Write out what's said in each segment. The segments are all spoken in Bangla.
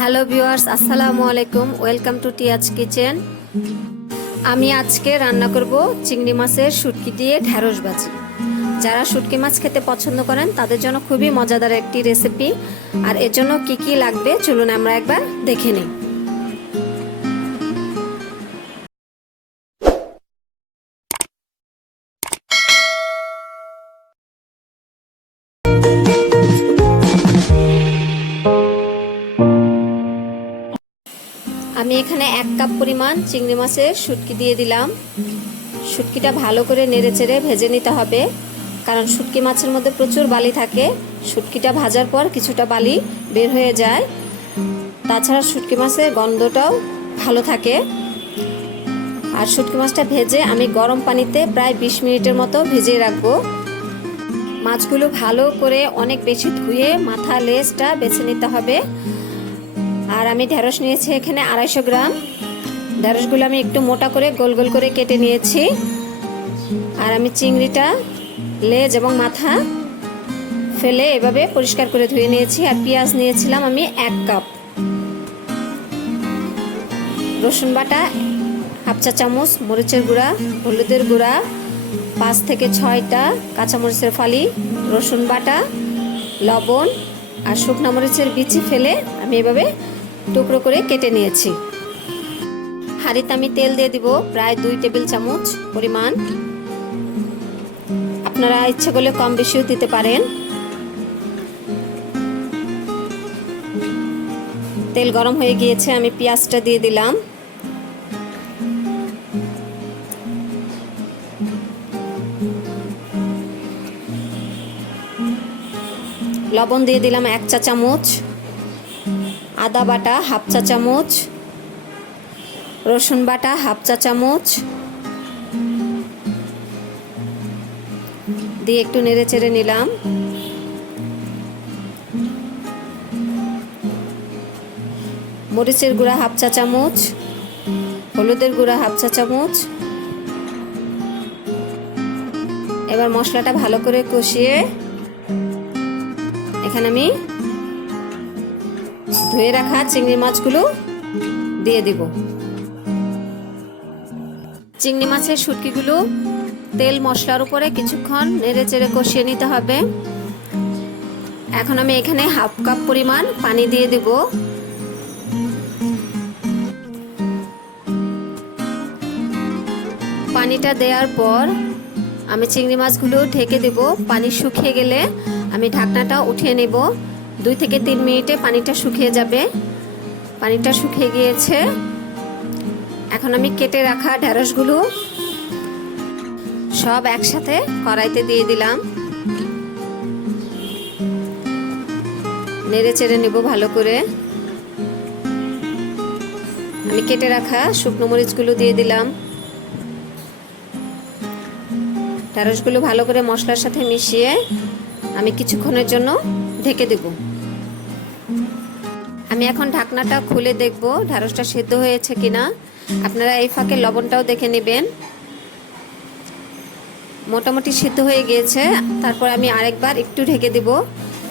হ্যালো ভিউয়ার্স, আসসালামু আলাইকুম। Welcome to Tiaz kitchen. আমি আজকে রান্না করব চিংড়ি মাছের শুটকি দিয়ে ঢ্যাঁড়স ভাজি। যারা শুটকি মাছ খেতে পছন্দ করেন, তাদের জন্য খুবই মজাদার একটি রেসিপি আর এর জন্য কী কী লাগবে, চলুন আমরা একবার দেখে নিই। এখানে এক কাপ পরিমাণ চিংড়ি মাছের শুটকি দিয়ে দিলাম। শুটকিটা ভালো করে নেড়ে চেড়ে ভেজে নিতে হবে, কারণ শুটকি মাছের মধ্যে প্রচুর বালি থাকে। শুটকিটা ভাজার পর কিছুটা বালি বের হয়ে যায়। তাছাড়া শুটকি মাছের গন্ধটাও ভালো থাকে। আর শুটকি মাছটা ভেজে আমি গরম পানিতে প্রায় বিশ মিনিটের মতো ভিজিয়ে রাখব। মাছগুলো ভালো করে অনেক বেশি ধুয়ে মাথা লেজটা বেছে নিতে হবে। আর আমি ঢেঁড়স নিয়েছি এখানে আড়াইশো গ্রাম। ঢেঁড়সগুলো আমি একটু মোটা করে গোল গোল করে কেটে নিয়েছি। আর আমি চিংড়িটা লেজ এবং মাথা ফেলে এভাবে পরিষ্কার করে ধুয়ে নিয়েছি। আর পেঁয়াজ নিয়েছিলাম আমি এক কাপ। রসুন বাটা, হাফ চা চামচ, মরিচের গুঁড়া, হলুদের গুঁড়া, পাঁচ থেকে ছয়টা কাঁচামরিচের ফালি, রসুন বাটা, লবণ আর শুকনো মরিচের বিচি ফেলে আমি এভাবে টুকরো করে কেটে নিয়েছি। হাঁড়িতে আমি তেল দিয়ে দিব প্রায় দুই টেবিল চামচ পরিমাণ। আপনারা ইচ্ছে করলে কম বেশিও দিতে পারেন। তেল গরম হয়ে গিয়েছে, আমি পেঁয়াজটা দিয়ে দিলাম। লবণ দিয়ে দিলাম এক চা চামচ। আদা বাটা হাফ চা চামচ, রসুন বাটা হাফ চা চামচ। দিয়ে একটু নেড়ে চেড়ে নিলাম। মরিচের গুঁড়া হাফ চা চামচ, হলুদের গুঁড়া হাফ চা চামচ। এবার মশলাটা ভালো করে কষিয়ে এখানে আমি ধুয়ে রাখা চিংড়ি মাছগুলো দিয়ে দিব। চিংড়ি মাছের শুটকিগুলো তেল মশলার উপরে কিছুক্ষণ নেড়ে চেড়ে কষিয়ে নিতে হবে। এখন আমি এখানে হাফ কাপ পরিমাণ পানি দিয়ে দেব। পানিটা দেওয়ার পর আমি চিংড়ি মাছগুলো ঢেকে দেব। পানি শুকিয়ে গেলে আমি ঢাকনাটা উঠিয়ে নেব। দুই থেকে তিন মিনিটে পানিটা শুকিয়ে যাবে। পানিটা শুকিয়ে গিয়েছে। এখন আমি কেটে রাখা ঢেঁড়সগুলো সব একসাথে কড়াইতে দিয়ে দিলাম। নেড়ে চেড়ে নেব ভালো করে। আমি কেটে রাখা শুকনো মরিচগুলো দিয়ে দিলাম। ঢেঁড়সগুলো ভালো করে মশলার সাথে মিশিয়ে আমি কিছুক্ষণের জন্য ঢেকে দেব। আমি এখন ঢাকনাটা খুলে দেখব ঢ্যাঁড়সটা সেদ্ধ হয়েছে কিনা। আপনারা এই ফাঁকে লবণটাও দেখে নেবেন। মোটামুটি সিদ্ধ হয়ে গিয়েছে। তারপর আমি আরেকবার একটু ঢেকে দেব।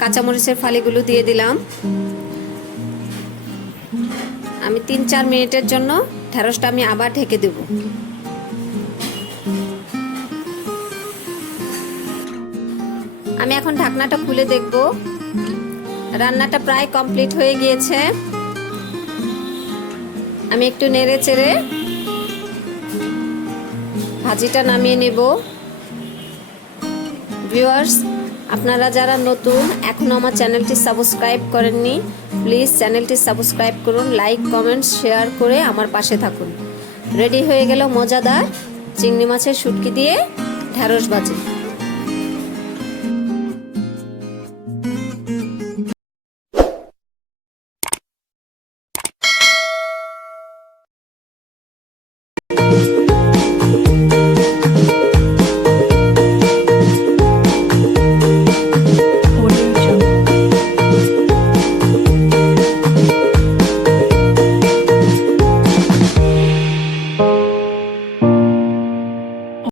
কাঁচামরিচের ফালিগুলো দিয়ে দিলাম। আমি তিন চার মিনিটের জন্য ঢ্যাঁড়সটা আমি আবার ঢেকে দেবো। আমি এখন ঢাকনাটা খুলে দেখব। রান্নাটা প্রায় কমপ্লিট হয়ে গিয়েছে। আমি একটু নেড়ে চেড়ে ভাজিটা নামিয়ে নেব। ভিউয়ার্স, আপনারা যারা নতুন এখনও আমার চ্যানেলটি সাবস্ক্রাইব করেননি, প্লিজ চ্যানেলটি সাবস্ক্রাইব করুন, লাইক, কমেন্ট, শেয়ার করে আমার পাশে থাকুন। রেডি হয়ে গেল মজাদার চিংড়ি মাছের শুটকি দিয়ে ঢ্যাঁড়স ভাজি।